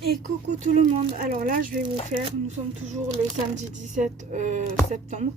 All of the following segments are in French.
Et coucou tout le monde, alors là je vais vous faire, nous sommes toujours le samedi 17 septembre.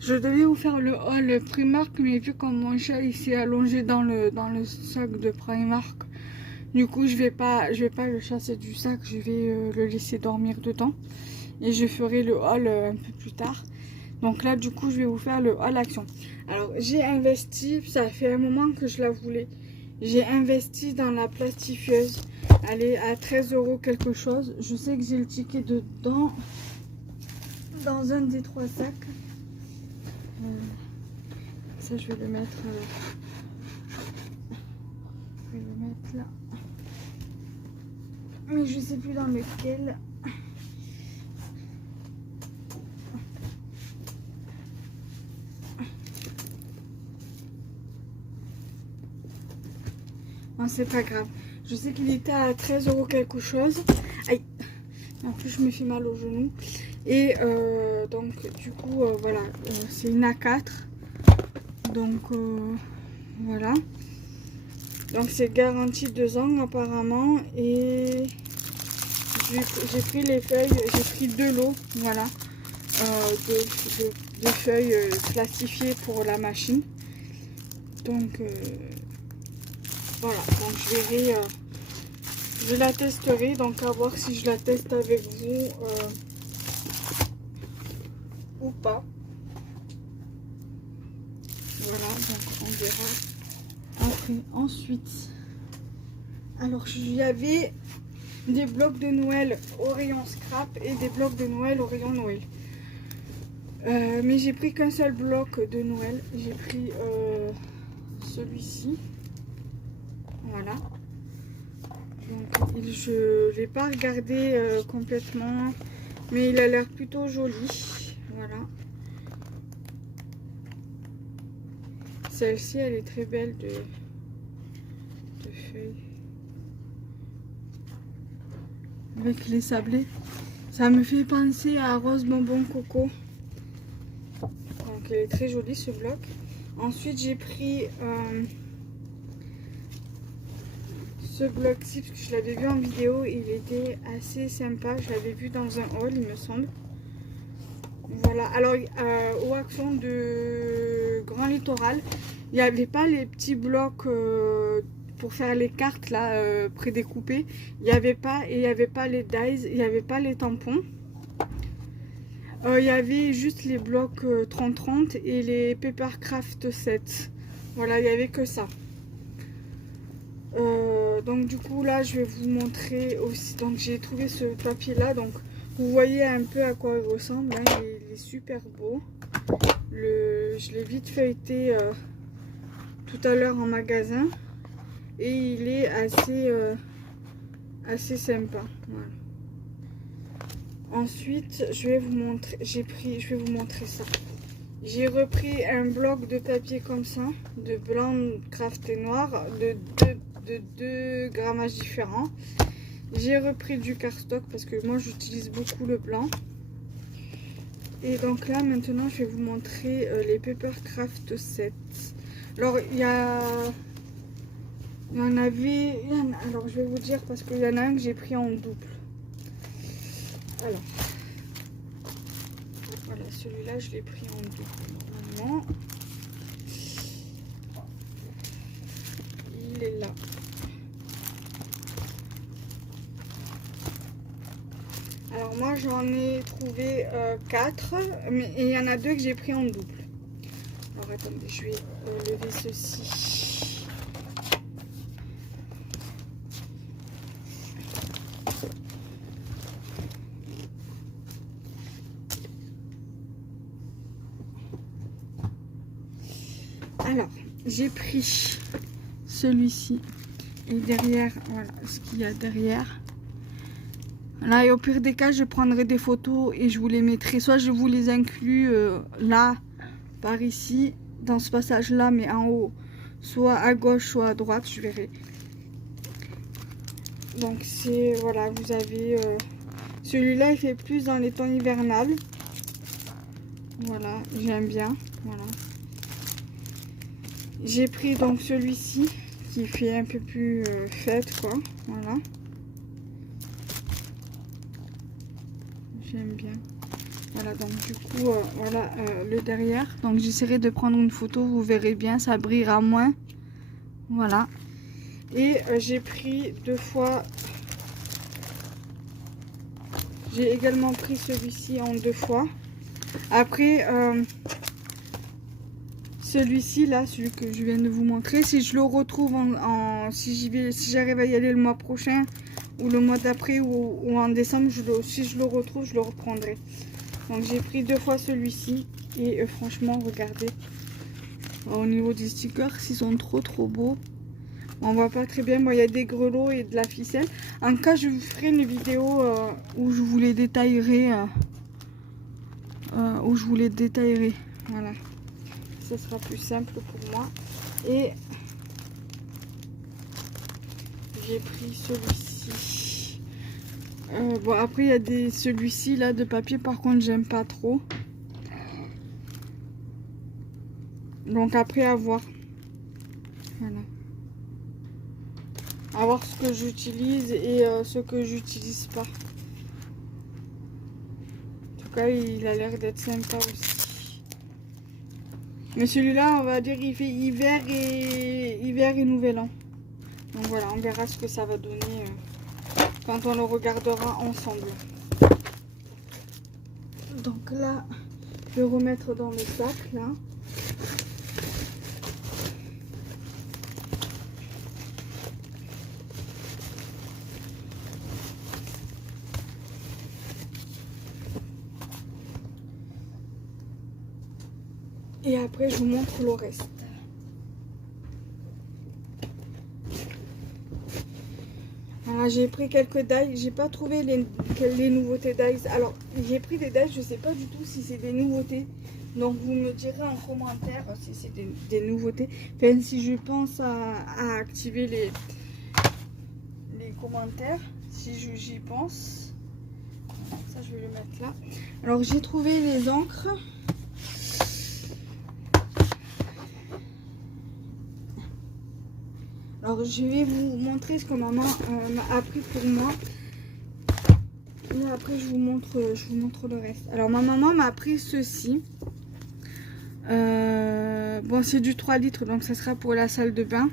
Je devais vous faire le haul Primark, mais vu comme mon chat il s'est allongé dans le sac de Primark, du coup je vais pas le chasser du sac, je vais le laisser dormir dedans. Et je ferai le haul un peu plus tard. Donc là du coup je vais vous faire le haul action. Alors j'ai investi, ça fait un moment que je la voulais. J'ai investi dans la plastifieuse. Elle est à 13 € quelque chose. Je sais que j'ai le ticket dedans. Dans un des 3 sacs. Ça je vais le mettre. Je vais le mettre là. Mais je sais plus dans lequel. Non, c'est pas grave. Je sais qu'il était à 13 € quelque chose. Aïe. En plus, je me fais mal au genou. Et donc, du coup, voilà. C'est une A4. Donc, voilà. Donc, c'est garanti 2 ans apparemment. Et j'ai pris les feuilles. J'ai pris 2 lots. Voilà. De feuilles plastifiées pour la machine. Donc, voilà, donc je verrai, je la testerai, donc à voir si je la teste avec vous ou pas. Voilà, donc on verra après. Ensuite, alors il y avait des blocs de Noël au rayon scrap et des blocs de Noël au rayon Noël. Mais j'ai pris qu'un seul bloc de Noël, j'ai pris celui-ci. Voilà. Donc je ne l'ai pas regardé complètement, mais il a l'air plutôt joli. Voilà. Celle-ci, elle est très belle de feuilles. Avec les sablés. Ça me fait penser à Rose Bonbon Coco. Donc elle est très jolie ce bloc. Ensuite j'ai pris ce bloc-ci parce que je l'avais vu en vidéo. Il était assez sympa. Je l'avais vu dans un haul il me semble. Voilà, alors au Action de Grand Littoral, il n'y avait pas les petits blocs pour faire les cartes là prédécoupées. Il n'y avait pas, et il n'y avait pas les dies, il n'y avait pas les tampons. Il y avait juste les blocs 30-30 et les Papercraft 7. Voilà, il n'y avait que ça. Donc du coup là je vais vous montrer aussi. Donc j'ai trouvé ce papier là, donc vous voyez un peu à quoi il ressemble, hein. Il est super beau. Je l'ai vite feuilleté tout à l'heure en magasin et il est assez sympa. Voilà. Ensuite, je vais vous montrer. Je vais vous montrer ça. J'ai repris un bloc de papier comme ça, de blanc, craft et noir, de deux grammages différents. J'ai repris du cardstock parce que moi j'utilise beaucoup le blanc. Et donc là maintenant je vais vous montrer les Papercraft 7. Alors alors je vais vous dire parce qu'il y en a un que j'ai pris en double. Alors voilà, celui-là je l'ai pris en double normalement. Il est là. Alors moi j'en ai trouvé 4, mais il y en a 2 que j'ai pris en double. Alors attendez, je vais lever ceci. Alors j'ai pris celui-ci et derrière, voilà ce qu'il y a derrière. Là, et au pire des cas, je prendrai des photos et je vous les mettrai. Soit je vous les inclus là, par ici, dans ce passage-là, mais en haut. Soit à gauche, soit à droite, je verrai. Donc, c'est, voilà, vous avez... celui-là, il fait plus dans les temps hivernales. Voilà, j'aime bien. Voilà. J'ai pris donc celui-ci, qui fait un peu plus fête, quoi. Voilà. j'aime bien. Voilà, donc du coup, voilà le derrière. Donc j'essaierai de prendre une photo, vous verrez bien, ça brillera moins. Voilà. Et j'ai pris 2 fois. J'ai également pris celui-ci en 2 fois. Après, celui-ci là, celui que je viens de vous montrer, si je le retrouve si j'arrive à y aller le mois prochain ou le mois d'après ou en décembre, si je le retrouve, je le reprendrai. Donc j'ai pris 2 fois celui-ci et franchement, regardez, au niveau des stickers, ils sont trop beaux. On voit pas très bien, bon, il y a des grelots et de la ficelle. En cas, je vous ferai une vidéo où je vous les détaillerai. Voilà. Ce sera plus simple pour moi. Et j'ai pris celui-ci. Bon, après, il y a celui-ci là de papier, par contre, j'aime pas trop. Donc après, à voir. Voilà. À voir ce que j'utilise et ce que j'utilise pas. En tout cas, il a l'air d'être sympa aussi. Mais celui-là, on va dire, il fait hiver et nouvel an. Donc voilà, on verra ce que ça va donner quand on le regardera ensemble. Donc là, je vais remettre dans le sac là. Et après, je vous montre le reste. Voilà, j'ai pris quelques dies. J'ai pas trouvé les nouveautés dies. Alors, j'ai pris des dies. Je sais pas du tout si c'est des nouveautés. Donc, vous me direz en commentaire si c'est des nouveautés. Enfin, si je pense à activer les commentaires. Si j'y pense. Ça, je vais le mettre là. Alors, j'ai trouvé les encres. Alors je vais vous montrer ce que maman m'a appris pour moi. Et après je vous montre le reste. Alors ma maman m'a appris ceci. Bon, c'est du 3 litres, donc ça sera pour la salle de bain.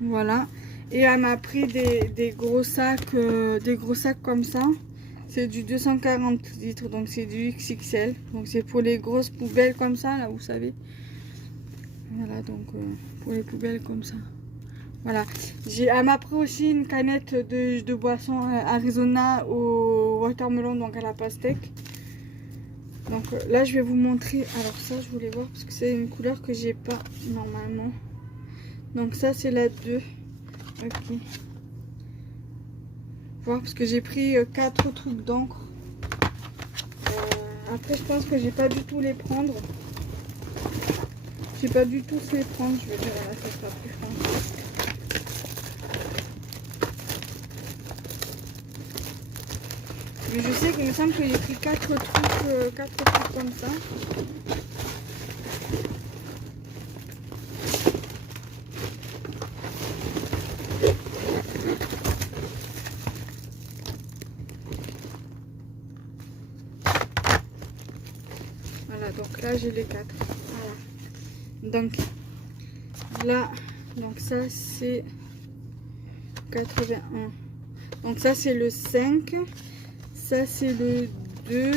Voilà. Et elle m'a pris des gros sacs comme ça. C'est du 240 litres, donc c'est du XXL. Donc c'est pour les grosses poubelles comme ça, là, vous savez. Voilà, donc pour les poubelles comme ça. Voilà, elle m'a pris aussi une canette de boisson Arizona au watermelon, donc à la pastèque. Donc là, je vais vous montrer. Alors ça, je voulais voir parce que c'est une couleur que j'ai pas normalement. Donc ça, c'est la 2. Ok. Voir parce que j'ai pris 4 trucs d'encre. Après, je pense que j'ai pas du tout les prendre. J'ai pas du tout les prendre. Je vais dire, voilà, ça sera plus foncé. Mais je sais qu'il me semble que j'ai pris 4 trucs comme ça. Voilà, donc là j'ai les 4. Voilà. Donc là, donc ça c'est 81. Donc ça c'est le 5. Ça c'est le 2.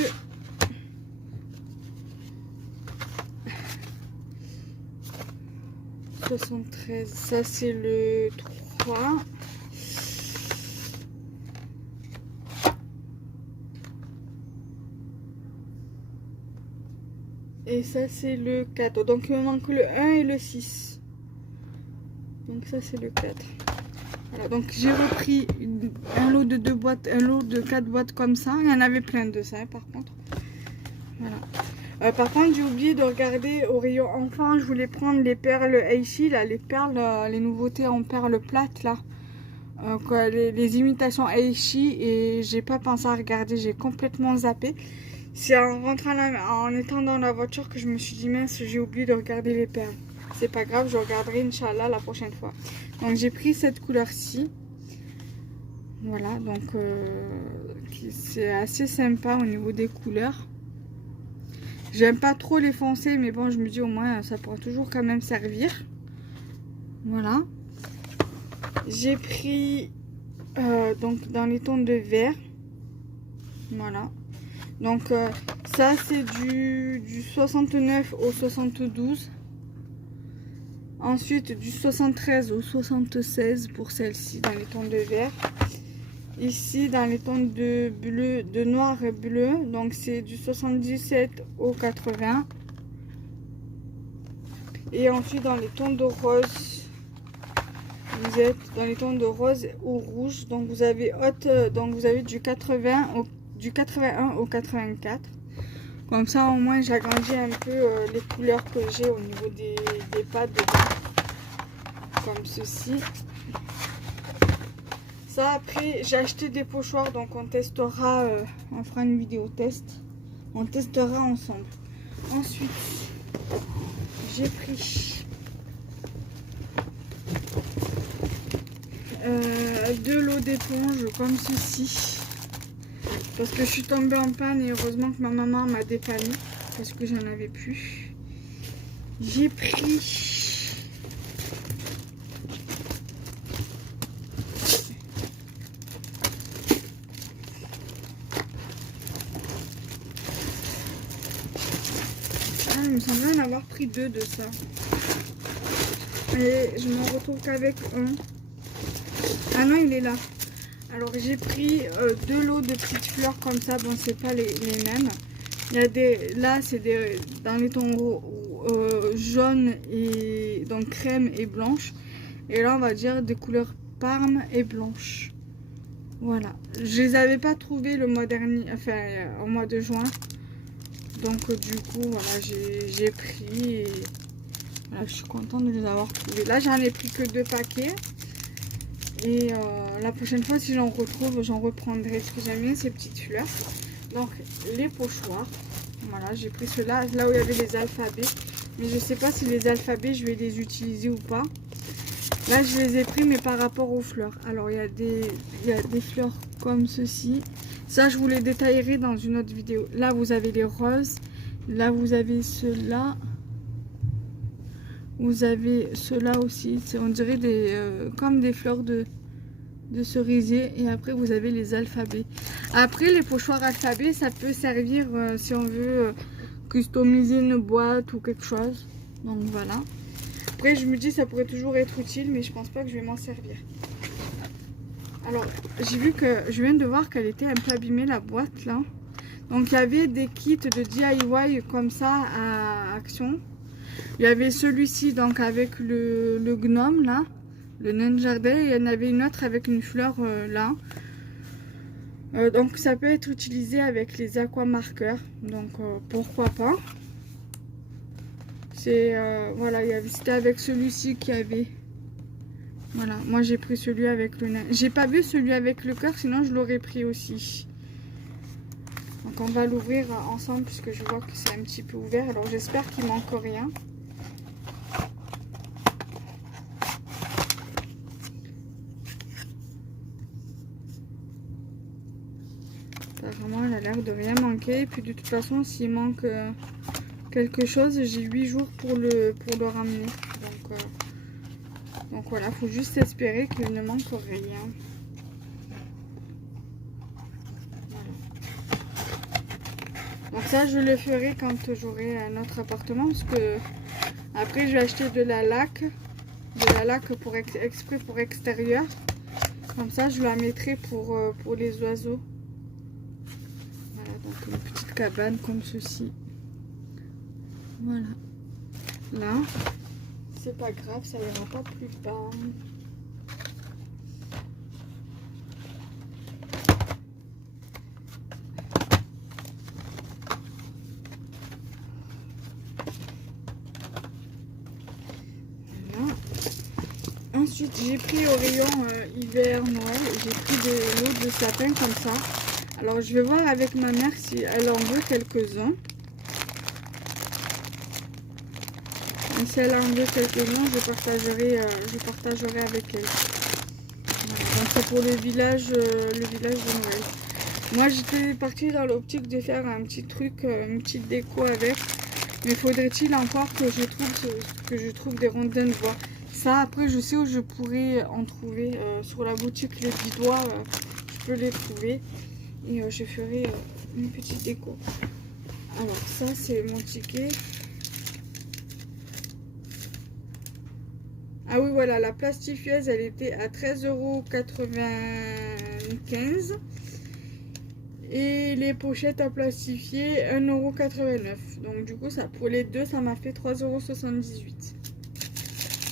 « 73. Ça c'est le 3. Et ça c'est le 4. Donc il me manque le 1 et le 6. Donc ça c'est le 4. Voilà, donc j'ai repris un lot de 2 boîtes, un lot de 4 boîtes comme ça. Il y en avait plein de ça par contre. Voilà. Par contre, j'ai oublié de regarder au rayon enfant. Je voulais prendre les perles Aichi, là, les perles, les nouveautés en perles plates là. Les imitations Aichi, et j'ai pas pensé à regarder, j'ai complètement zappé. C'est en rentrant en étant dans la voiture que je me suis dit mince, j'ai oublié de regarder les perles. C'est pas grave, je regarderai Inch'Allah la prochaine fois. Donc j'ai pris cette couleur-ci. Voilà, donc c'est assez sympa au niveau des couleurs. J'aime pas trop les foncés, mais bon, je me dis au moins ça pourra toujours quand même servir. Voilà. J'ai pris donc dans les tons de vert. Voilà. Donc ça c'est du 69 au 72. Ensuite du 73 au 76 pour celle-ci dans les tons de vert. Ici dans les tons de bleu, de noir et bleu, donc c'est du 77 au 80. Et ensuite dans les tons de rose, vous êtes dans les tons de rose ou rouge, donc vous avez du 81 au 84. Comme ça au moins j'agrandis un peu les couleurs que j'ai au niveau des pattes dedans, comme ceci. Ça, après, j'ai acheté des pochoirs, donc on testera, on fera une vidéo test. On testera ensemble. Ensuite, j'ai pris de l'eau d'éponge comme ceci. Parce que je suis tombée en panne et heureusement que ma maman m'a dépanné. Parce que j'en avais plus. J'ai pris... il me semblait en avoir pris 2 de ça. Et je m'en retrouve qu'avec un. Ah non, il est là. Alors j'ai pris 2 lots de petites fleurs comme ça. Bon, c'est pas les mêmes. Il y a des... Là, c'est des dans les tons jaunes et donc crème et blanche. Et là, on va dire des couleurs parme et blanche. Voilà. Je les avais pas trouvées le mois dernier, enfin au mois de juin. Donc du coup voilà, j'ai pris et voilà, je suis contente de les avoir trouvés. Là j'en ai pris que 2 paquets. Et la prochaine fois si j'en retrouve, j'en reprendrai. Parce que j'aime bien ces petites fleurs. Donc les pochoirs. Voilà, j'ai pris ceux-là, là où il y avait les alphabets. Mais je sais pas si les alphabets je vais les utiliser ou pas. Là je les ai pris mais par rapport aux fleurs. Alors il y a des fleurs comme ceci. Ça, je vous les détaillerai dans une autre vidéo. Là, vous avez les roses. Là, vous avez ceux-là. Vous avez ceux-là aussi. On dirait comme des fleurs de cerisier. Et après, vous avez les alphabets. Après, les pochoirs alphabets, ça peut servir si on veut customiser une boîte ou quelque chose. Donc, voilà. Après, je me dis ça pourrait toujours être utile, mais je pense pas que je vais m'en servir. Alors, j'ai vu que je viens de voir qu'elle était un peu abîmée la boîte là. Donc, il y avait des kits de DIY comme ça à Action. Il y avait celui-ci donc avec le gnome là, le nain de jardin. Et il y en avait une autre avec une fleur là. Donc, ça peut être utilisé avec les aquamarqueurs. Donc, pourquoi pas. C'est voilà, c'était avec celui-ci qu'il y avait. Voilà, moi j'ai pris celui avec le nain. J'ai pas vu celui avec le cœur, sinon je l'aurais pris aussi. Donc on va l'ouvrir ensemble puisque je vois que c'est un petit peu ouvert. Alors j'espère qu'il manque rien. Apparemment elle a l'air de rien manquer. Et puis de toute façon s'il manque quelque chose, j'ai 8 jours pour le ramener. Donc voilà, faut juste espérer qu'il ne manque rien. Voilà. Donc ça, je le ferai quand j'aurai un autre appartement. Parce que après, je vais acheter de la laque. Exprès pour extérieur. Comme ça, je la mettrai pour les oiseaux. Voilà, donc une petite cabane comme ceci. Voilà. Là. C'est pas grave, ça ira pas plus tard. Voilà. Ensuite, j'ai pris au rayon hiver, Noël. J'ai pris de l'eau de sapin comme ça. Alors, je vais voir avec ma mère si elle en veut quelques-uns. Et si elle en veut quelques-uns, je partagerai avec elle. Voilà. Donc c'est pour le village de Noël. Moi j'étais partie dans l'optique de faire un petit truc, une petite déco avec. Mais faudrait-il encore que je trouve des rondins de bois. Ça après je sais où je pourrais en trouver. Sur la boutique Les Bidois, je peux les trouver. Et je ferai une petite déco. Alors ça c'est mon ticket. Ah oui voilà, la plastifieuse elle était à 13,95 €. Et les pochettes à plastifier 1,89 €. Donc du coup ça pour les deux ça m'a fait 3,78 €.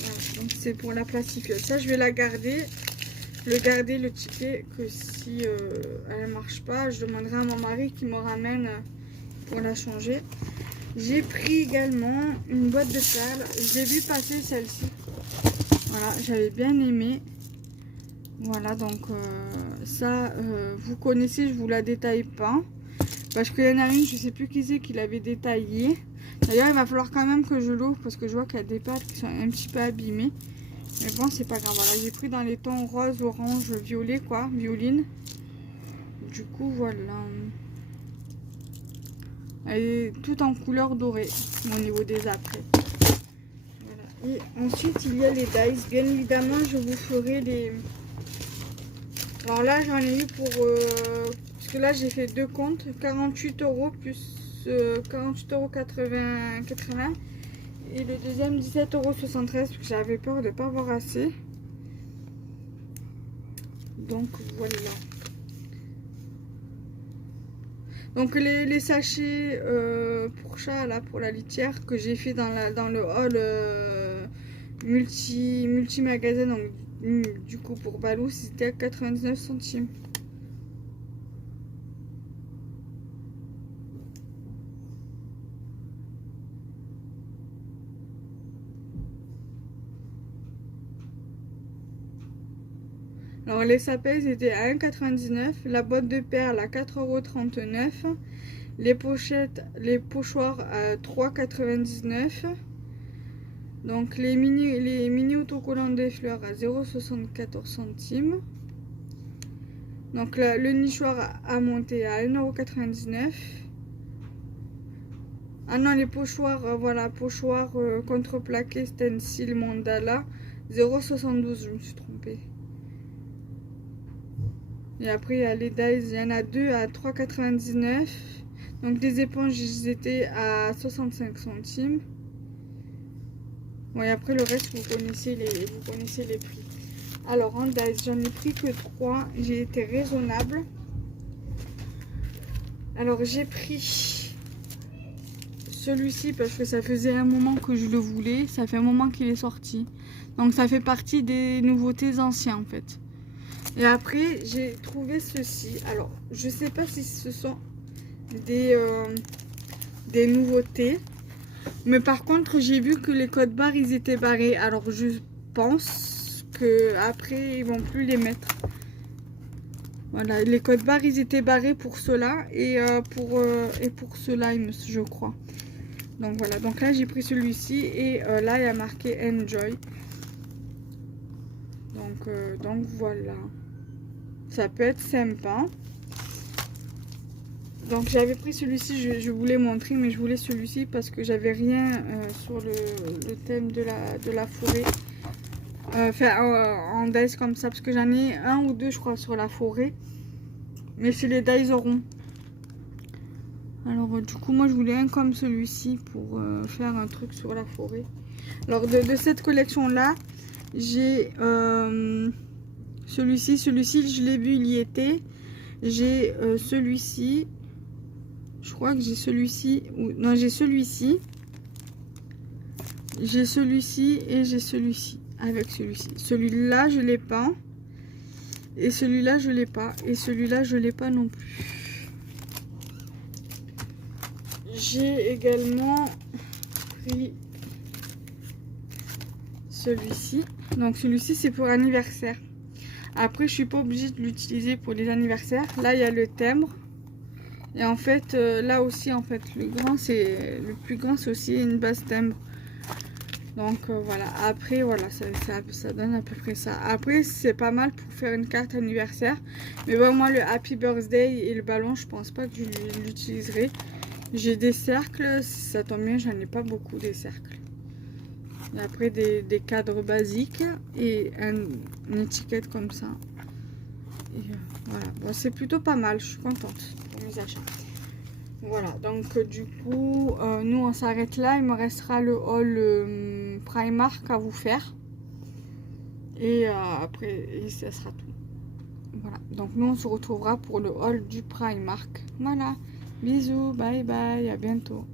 Voilà, donc c'est pour la plastifieuse. Ça je vais la garder. Le ticket, que si elle marche pas, je demanderai à mon mari qui me ramène pour la changer. J'ai pris également une boîte de perles. Je l'ai vu passer celle-ci. Voilà, j'avais bien aimé. Voilà, donc ça, vous connaissez, je vous la détaille pas. Parce qu'il y en a une, je sais plus qui c'est qui l'avait détaillée. D'ailleurs, il va falloir quand même que je l'ouvre parce que je vois qu'il y a des perles qui sont un petit peu abîmées. Mais bon, c'est pas grave. Voilà, j'ai pris dans les tons rose, orange, violet, quoi, violine. Du coup, voilà. Elle est toute en couleur dorée au niveau des apprêts. Voilà. Et ensuite, il y a les dice. Bien évidemment, je vous ferai les... Alors là, j'en ai eu pour... parce que là, j'ai fait deux comptes. 48 € plus 48,80 €. Et le deuxième 17,73 € parce que j'avais peur de ne pas avoir assez. Donc voilà. Donc les sachets pour chat là, pour la litière que j'ai fait dans le hall multi magasin, donc du coup pour Balou c'était à 99 centimes. Alors les sapins étaient à 1,99 €, la boîte de perles à 4,39 €, les pochettes, les pochoirs à 3,99 €, donc les mini autocollants des fleurs à 0,74 centimes, donc le nichoir à monter à 1,99 €. Ah non, les pochoirs, voilà, pochoirs contreplaqué stencil mandala 0,72 €, je me suis trompée. Et après, il y a les dies, il y en a deux à 3,99 €. Donc, des éponges, ils étaient à 65 centimes. Bon, et après, le reste, vous connaissez les prix. Alors, en dies, j'en ai pris que 3. J'ai été raisonnable. Alors, j'ai pris celui-ci parce que ça faisait un moment que je le voulais. Ça fait un moment qu'il est sorti. Donc, ça fait partie des nouveautés anciennes, en fait. Et après, j'ai trouvé ceci. Alors, je sais pas si ce sont des nouveautés. Mais par contre, j'ai vu que les codes barres, ils étaient barrés. Alors, je pense que après ils vont plus les mettre. Voilà, les codes barres, ils étaient barrés pour cela. Et pour cela, je crois. Donc, voilà. Donc là, j'ai pris celui-ci. Et là, il y a marqué Enjoy. Donc voilà. Ça peut être sympa. Donc j'avais pris celui-ci, je voulais montrer, mais je voulais celui-ci parce que j'avais rien sur le thème de la forêt. En dice comme ça, parce que j'en ai un ou deux je crois sur la forêt. Mais c'est les dice ronds. Alors du coup moi je voulais un comme celui-ci pour faire un truc sur la forêt. Alors de cette collection là, j'ai celui-ci, je l'ai vu, il y était. J'ai celui-ci. Je crois que j'ai celui-ci. Non, j'ai celui-ci. J'ai celui-ci et j'ai celui-ci. Avec celui-ci. Celui-là, je l'ai pas. Et celui-là, je l'ai pas. Et celui-là, je l'ai pas non plus. J'ai également pris celui-ci. Donc celui-ci, c'est pour anniversaire. Après, je suis pas obligée de l'utiliser pour les anniversaires. Là, il y a le timbre. Et en fait, là aussi, en fait, le plus grand, c'est aussi une base timbre. Donc voilà, après voilà, ça donne à peu près ça. Après c'est pas mal pour faire une carte anniversaire. Mais bon, moi le Happy Birthday et le ballon, je pense pas que je l'utiliserai. J'ai des cercles, si ça tombe bien, j'en ai pas beaucoup des cercles. Et après des cadres basiques et une étiquette comme ça. Et voilà, bon, c'est plutôt pas mal, je suis contente pour mes achats. Voilà, donc du coup, nous on s'arrête là. Il me restera le haul Primark à vous faire. Et après, ça sera tout. Voilà, donc nous on se retrouvera pour le haul du Primark. Voilà, bisous, bye bye, à bientôt.